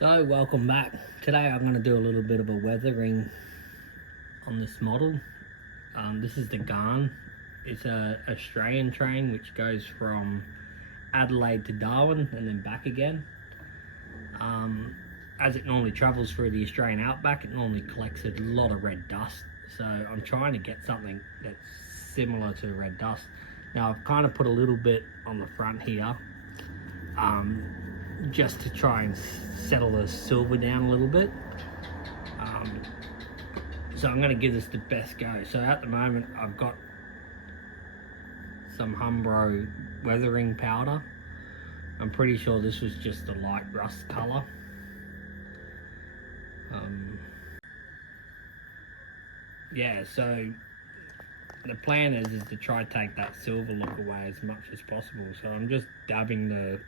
So welcome back. Today I'm going to do a little bit of a weathering on this model. This is the Ghan. It's a Australian train which goes from Adelaide to Darwin and then back again. As it normally travels through the Australian outback, it normally collects a lot of red dust. So I'm trying to get something that's similar to red dust. Now I've kind of put a little bit on the front here, just to try and settle the silver down a little bit. So I'm going to give this the best go. So at the moment I've got some Umbro weathering powder. I'm pretty sure this was just a light rust colour. Yeah, so the plan is to try to take that silver look away as much as possible. So I'm just dabbing the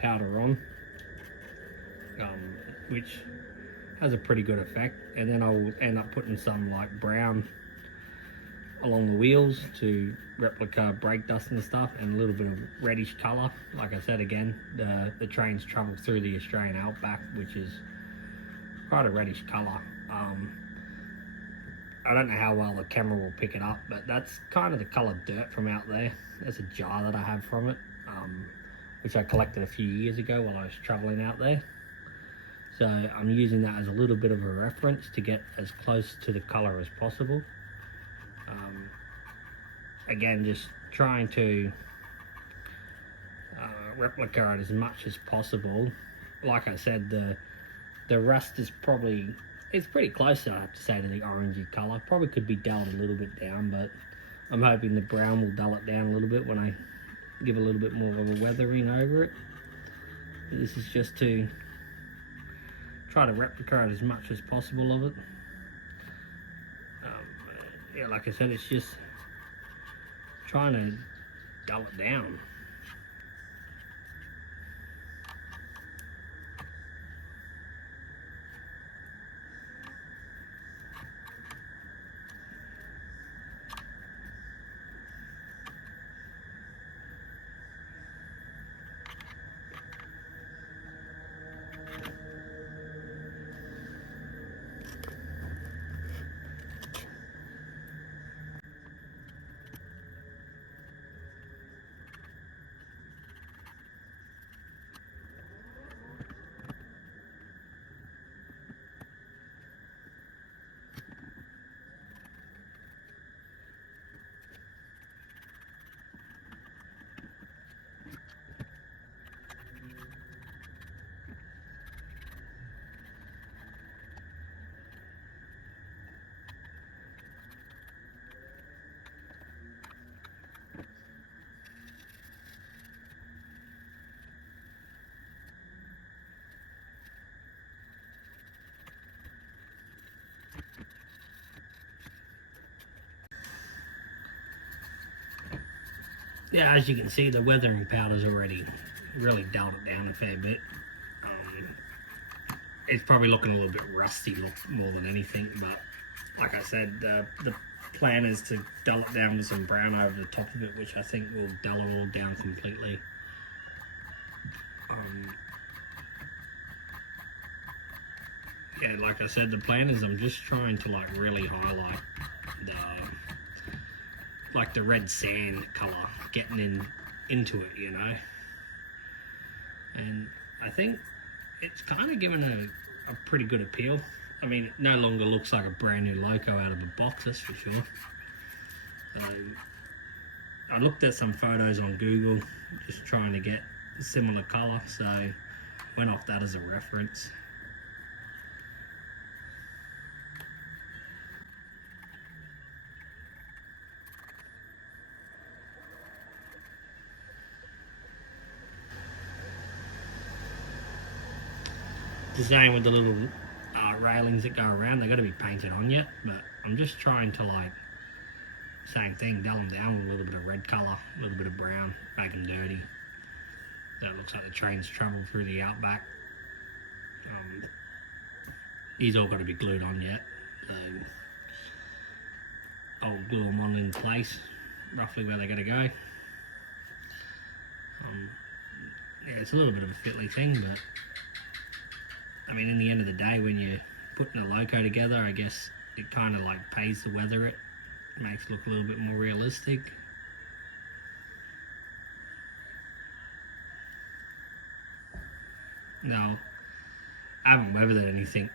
powder on, which has a pretty good effect, and then I'll end up putting some like brown along the wheels to replica brake dust and stuff, and a little bit of reddish colour. Like I said again, the trains travel through the Australian outback, which is quite a reddish colour. I don't know how well the camera will pick it up, but that's kind of the coloured dirt from out there. There's a jar that I have from it, which I collected a few years ago while I was travelling out there. So I'm using that as a little bit of a reference to get as close to the colour as possible. Again, just trying to replicate it as much as possible. Like I said, the rust is probably, it's pretty close, I have to say, to the orangey colour. Probably could be dulled a little bit down, but I'm hoping the brown will dull it down a little bit when I give a little bit more of a weathering over it. This is just to try to replicate as much as possible of it. Yeah, like I said, it's just trying to dull it down. Yeah, as you can see, the weathering powder's already really dulled it down a fair bit. It's probably looking a little bit rusty more than anything, but like I said, the plan is to dull it down with some brown over the top of it, which I think will dull it all down completely. Yeah, like I said, the plan is I'm just trying to like really highlight the red sand colour getting into it, you know. And I think it's kind of given a pretty good appeal. I mean, it no longer looks like a brand new Loco out of a box, that's for sure. I looked at some photos on Google, just trying to get a similar colour, so went off that as a reference. The same with the little railings that go around. They've got to be painted on yet, but I'm just trying to, like, same thing, dull them down with a little bit of red colour, a little bit of brown, make them dirty. So it looks like the trains travel through the outback. These all got to be glued on yet, so I'll glue them on in place, roughly where they're going to go. Yeah, it's a little bit of a fiddly thing, but I mean, in the end of the day, when you're putting a Loco together, I guess it kind of like pays to weather it. Makes it look a little bit more realistic. Now, I haven't weathered anything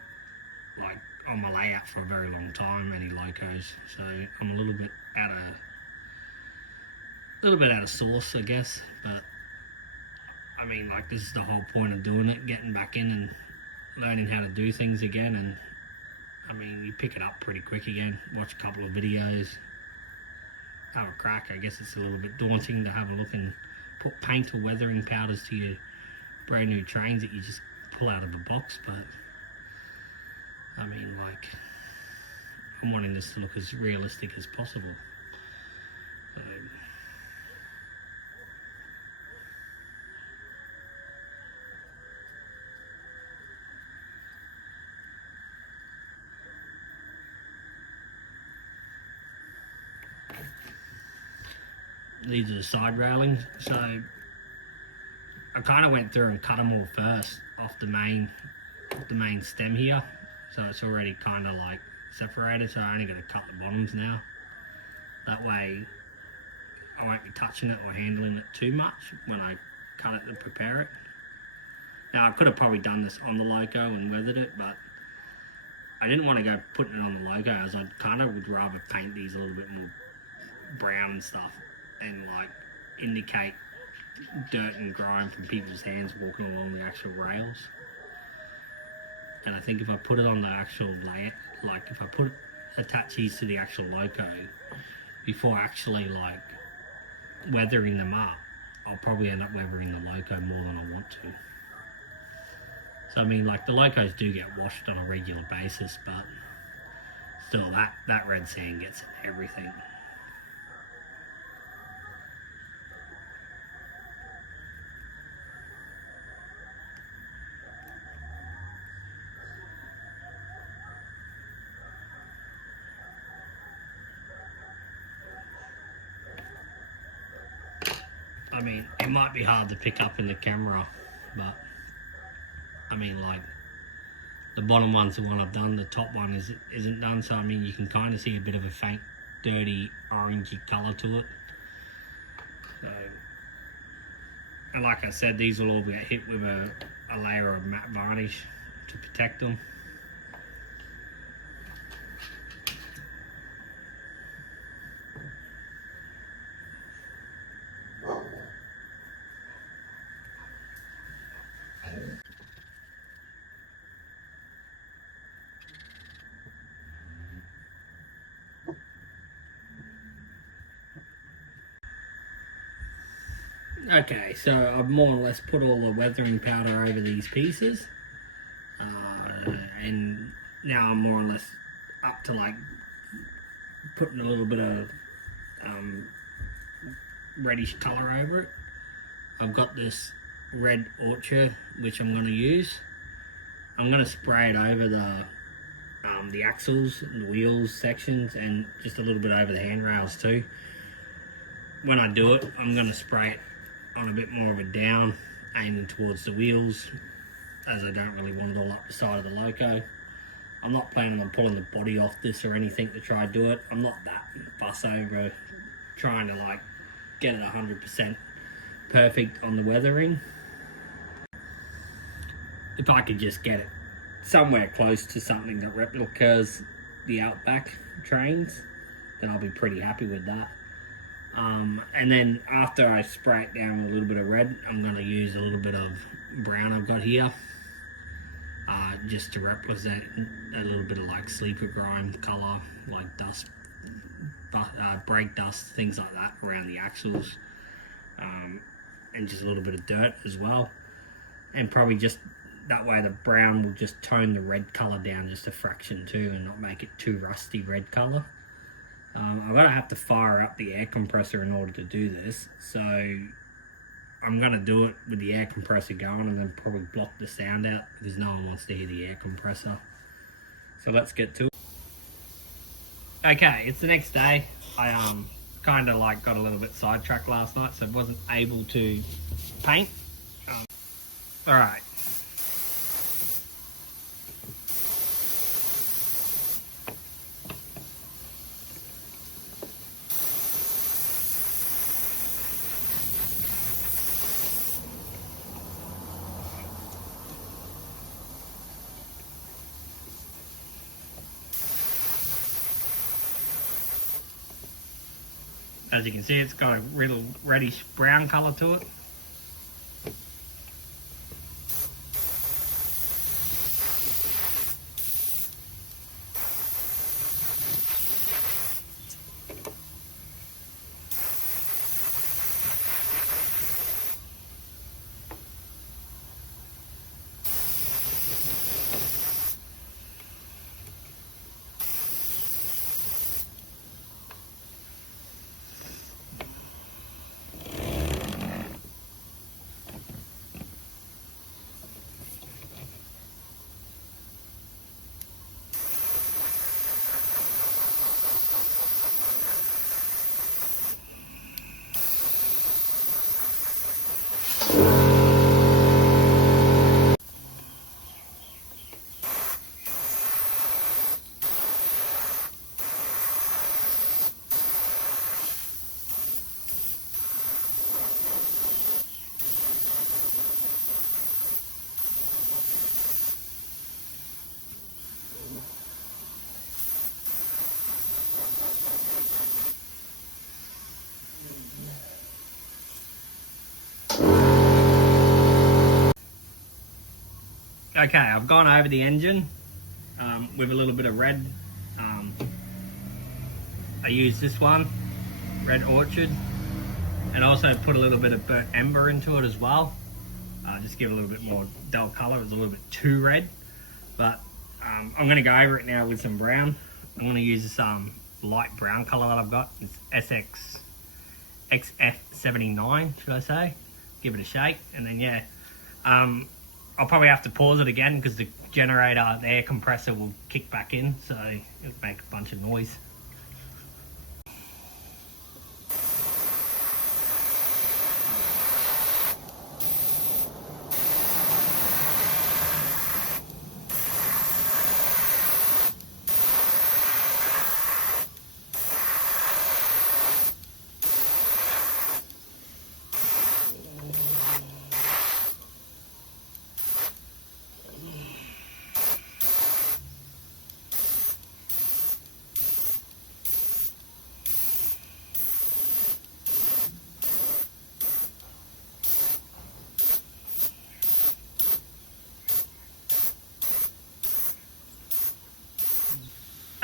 like on my layout for a very long time, any Locos, so I'm a little bit out of sauce, I guess. But I mean, like, this is the whole point of doing it, getting back in and learning how to do things again. And I mean, you pick it up pretty quick again, watch a couple of videos, have a crack. I guess it's a little bit daunting to have a look and put paint or weathering powders to your brand new trains that you just pull out of a box. But I mean, like, I'm wanting this to look as realistic as possible. So, these are the side railings. So I kind of went through and cut them all first off the main stem here. So it's already kind of like separated. So I'm only going to cut the bottoms now. That way I won't be touching it or handling it too much when I cut it to prepare it. Now I could have probably done this on the Loco and weathered it, but I didn't want to go putting it on the Loco, as I kind of would rather paint these a little bit more brown and stuff, and like indicate dirt and grime from people's hands walking along the actual rails. And I think if I put it on the actual layer, like if I attach these to the actual Loco before actually like weathering them up, I'll probably end up weathering the Loco more than I want to. So I mean, like, the Locos do get washed on a regular basis, but still that red sand gets in everything. I mean, it might be hard to pick up in the camera, but I mean, like, the bottom one's the one I've done, the top one isn't done, so I mean, you can kind of see a bit of a faint, dirty, orangey colour to it. So, and like I said, these will all get hit with a layer of matte varnish to protect them. Okay, so I've more or less put all the weathering powder over these pieces, and now I'm more or less up to like putting a little bit of reddish colour over it. I've got this red orchard which I'm going to use. I'm going to spray it over the axles, the wheels sections, and just a little bit over the handrails too. When I do it, I'm going to spray it on a bit more of a down, aiming towards the wheels, as I don't really want it all up the side of the Loco. I'm not planning on pulling the body off this or anything to try to do it. I'm not that fuss over trying to like get it 100% perfect on the weathering. If I could just get it somewhere close to something that replicas the Outback trains, then I'll be pretty happy with that. And then after I spray it down with a little bit of red, I'm going to use a little bit of brown I've got here, just to represent a little bit of like sleeper grime colour, like dust, brake dust, things like that around the axles, and just a little bit of dirt as well. And probably just that way the brown will just tone the red colour down just a fraction too, and not make it too rusty red colour. I'm going to have to fire up the air compressor in order to do this, so I'm going to do it with the air compressor going and then probably block the sound out because no one wants to hear the air compressor. So let's get to it. Okay, it's the next day. I kind of like got a little bit sidetracked last night, so I wasn't able to paint. Alright. As you can see, it's got a little reddish brown colour to it. Okay, I've gone over the engine with a little bit of red. I used this one, Red Orchard, and also put a little bit of burnt ember into it as well. Just give it a little bit more dull colour. It was a little bit too red, but I'm going to go over it now with some brown. I'm going to use this light brown colour that I've got. It's XF79, should I say. Give it a shake, and then yeah, I'll probably have to pause it again because the generator, the air compressor will kick back in, so it'll make a bunch of noise.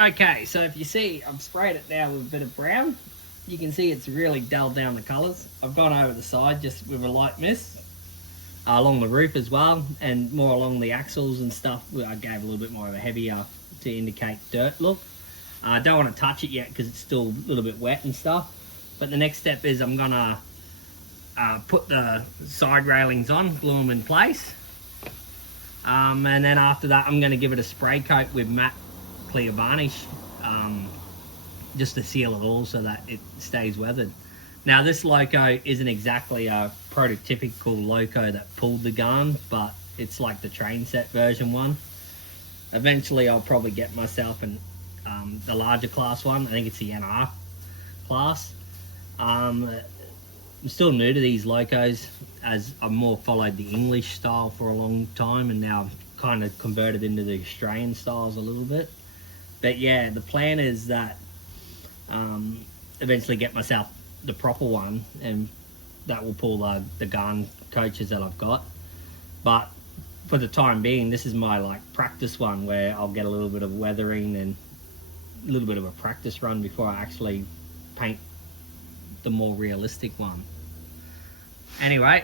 Okay, so if you see, I've sprayed it now with a bit of brown. You can see it's really dulled down the colours. I've gone over the side just with a light mist, along the roof as well, and more along the axles and stuff. I gave a little bit more of a heavier to indicate dirt look. I don't want to touch it yet because it's still a little bit wet and stuff. But the next step is I'm gonna put the side railings on, glue them in place. And then after that, I'm gonna give it a spray coat with matte clear varnish, just to seal it all so that it stays weathered. Now this Loco isn't exactly a prototypical Loco that pulled the Ghan, but it's like the train set version one. Eventually I'll probably get myself the larger class one. I think it's the NR class. I'm still new to these Locos, as I've more followed the English style for a long time, and now I've kind of converted into the Australian styles a little bit. But yeah, the plan is that eventually get myself the proper one, and that will pull the Ghan coaches that I've got. But for the time being, this is my like practice one, where I'll get a little bit of weathering and a little bit of a practice run before I actually paint the more realistic one. Anyway,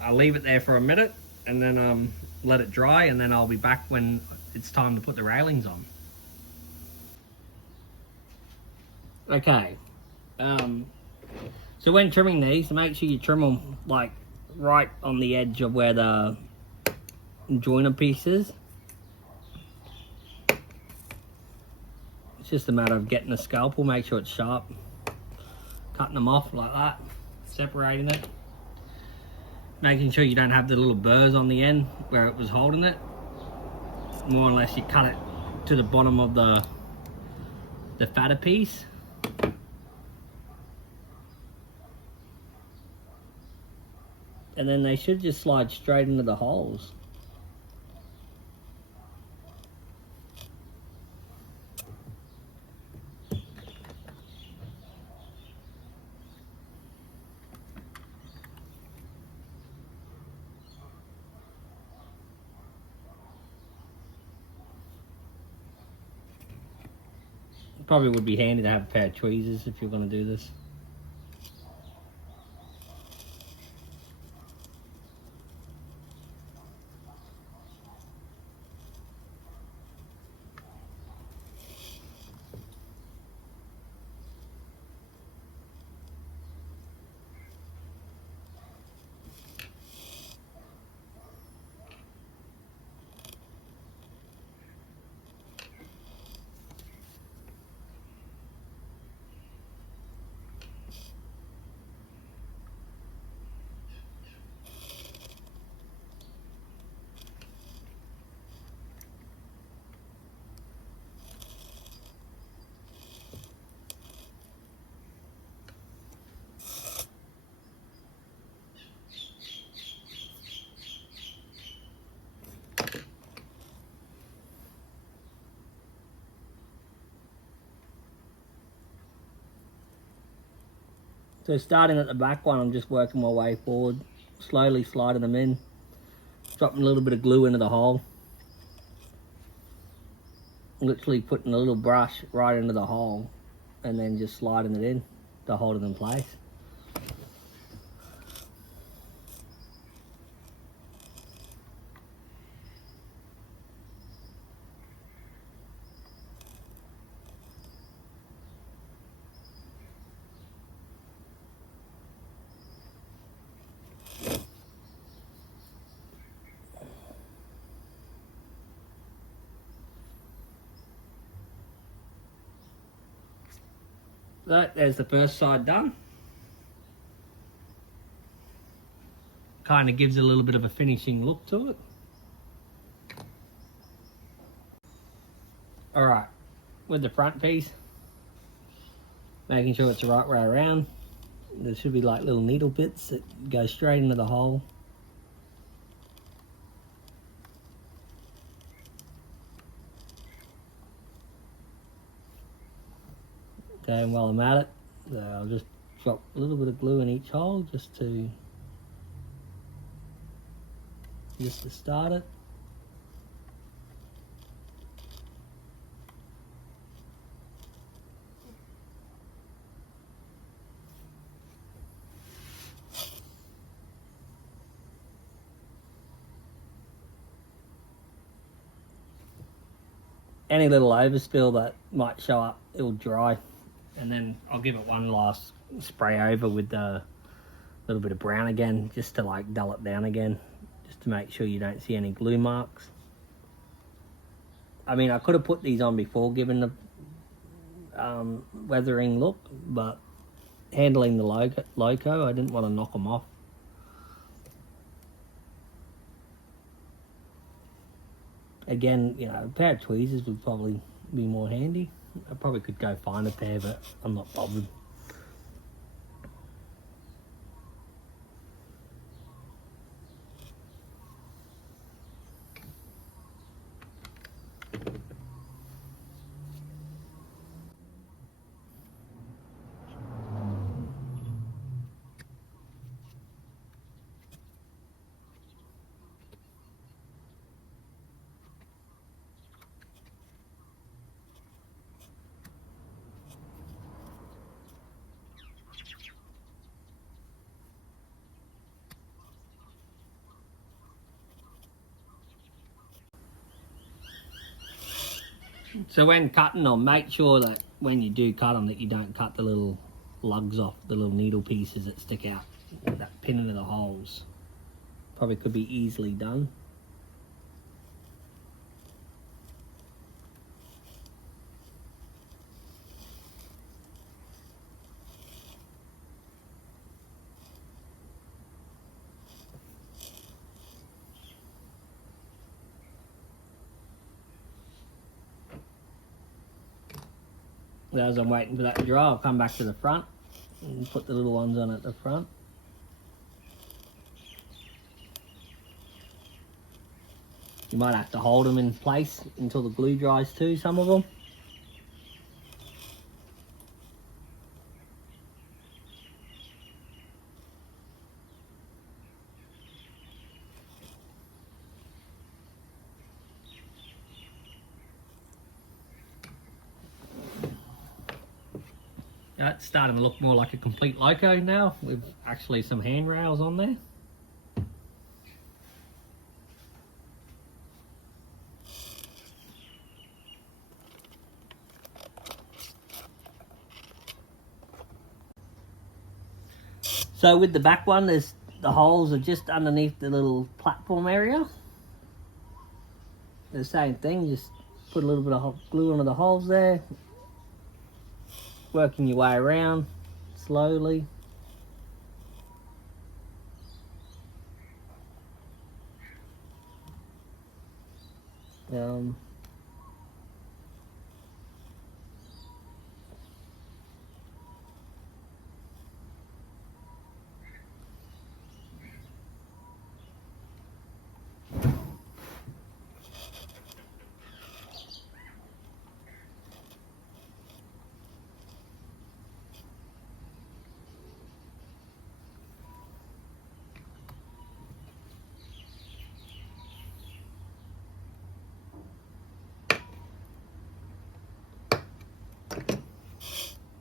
I'll leave it there for a minute and then let it dry, and then I'll be back when it's time to put the railings on. Okay, so when trimming these, make sure you trim them like right on the edge of where the joiner piece is. It's just a matter of getting a scalpel, make sure it's sharp, cutting them off like that, separating it, making sure you don't have the little burrs on the end where it was holding it. More or less you cut it to the bottom of the fatter piece. And then they should just slide straight into the holes. Probably would be handy to have a pair of tweezers if you're going to do this. So starting at the back one, I'm just working my way forward, slowly sliding them in, dropping a little bit of glue into the hole. Literally putting a little brush right into the hole and then just sliding it in to hold it in place. There's the first side done. Kind of gives a little bit of a finishing look to it. Alright, with the front piece, making sure it's the right way around. There should be like little needle bits that go straight into the hole. Okay, and while I'm at it, I'll just drop a little bit of glue in each hole just to start it. Any little overspill that might show up, it'll dry, and then I'll give it one last spray over with a little bit of brown again, just to like dull it down again, just to make sure you don't see any glue marks. I mean, I could have put these on before giving the weathering look, but handling the Loco, I didn't want to knock them off. Again, you know, a pair of tweezers would probably be more handy. I probably could go find a pair, but I'm not bothered. So when cutting them, make sure that when you do cut them that you don't cut the little lugs off, the little needle pieces that stick out, that pin into the holes. Probably could be easily done. As I'm waiting for that to dry, I'll come back to the front and put the little ones on at the front. You might have to hold them in place until the glue dries too, some of them. It's starting to look more like a complete Loco now, with actually some handrails on there. So with the back one, the holes are just underneath the little platform area. The same thing, just put a little bit of glue onto the holes there. Working your way around slowly.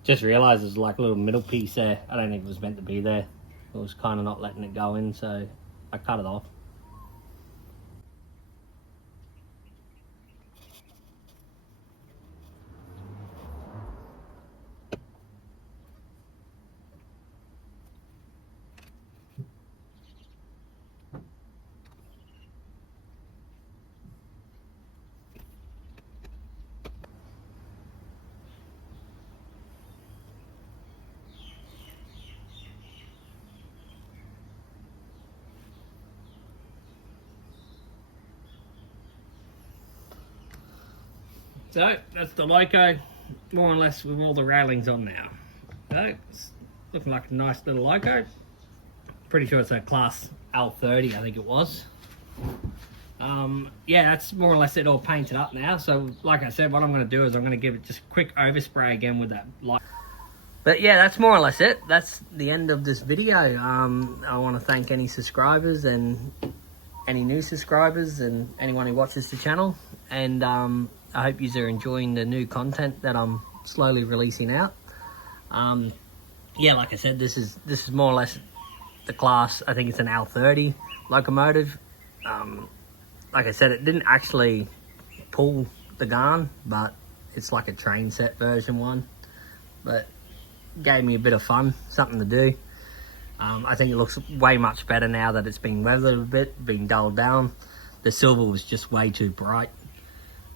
Just realised there's like a little middle piece there. I don't think it was meant to be there. It was kind of not letting it go in, so I cut it off. So that's the Loco, more or less with all the railings on now. So it's looking like a nice little Loco. Pretty sure it's a class L30, I think it was. Yeah, that's more or less it all painted up now. So like I said, what I'm going to do is I'm going to give it just a quick overspray again with that light. But yeah, that's more or less it. That's the end of this video. I want to thank any subscribers and any new subscribers and anyone who watches the channel. And I hope you are enjoying the new content that I'm slowly releasing out. Yeah, like I said, this is more or less the class. I think it's an L30 locomotive. Like I said, it didn't actually pull the Ghan, but it's like a train set version one. But gave me a bit of fun, something to do. I think it looks way much better now that it's been weathered a bit, been dulled down. The silver was just way too bright.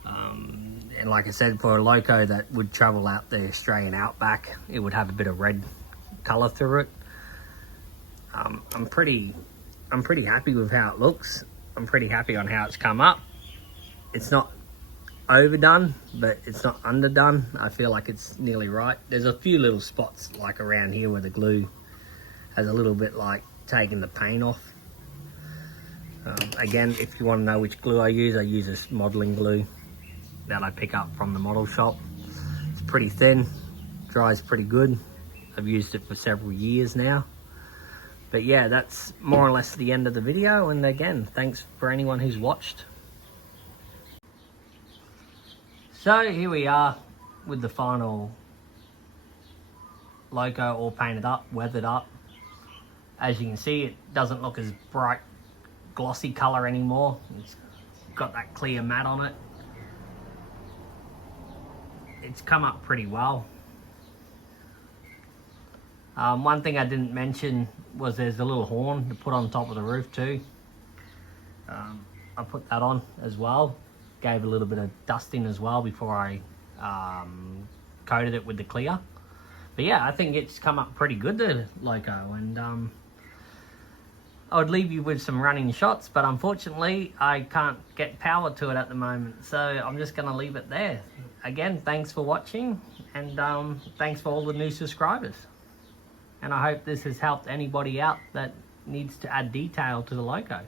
And like I said, for a Loco that would travel out the Australian outback, it would have a bit of red colour through it. I'm pretty happy with how it looks. I'm pretty happy on how it's come up. It's not overdone, but it's not underdone. I feel like it's nearly right. There's a few little spots like around here where the glue has a little bit like taken the paint off. Again, if you want to know which glue I use this modelling glue that I pick up from the model shop. It's pretty thin, dries pretty good. I've used it for several years now. But yeah, that's more or less the end of the video. And again, thanks for anyone who's watched. So here we are with the final Loco all painted up, weathered up. As you can see, it doesn't look as bright, glossy colour anymore. It's got that clear matte on it. It's come up pretty well. One thing I didn't mention was there's a little horn to put on top of the roof too. I put that on as well. Gave a little bit of dusting as well before I coated it with the clear. But yeah, I think it's come up pretty good, the Loco, and I would leave you with some running shots, but unfortunately I can't get power to it at the moment, so I'm just going to leave it there. Again, thanks for watching, and thanks for all the new subscribers. And I hope this has helped anybody out that needs to add detail to the Loco.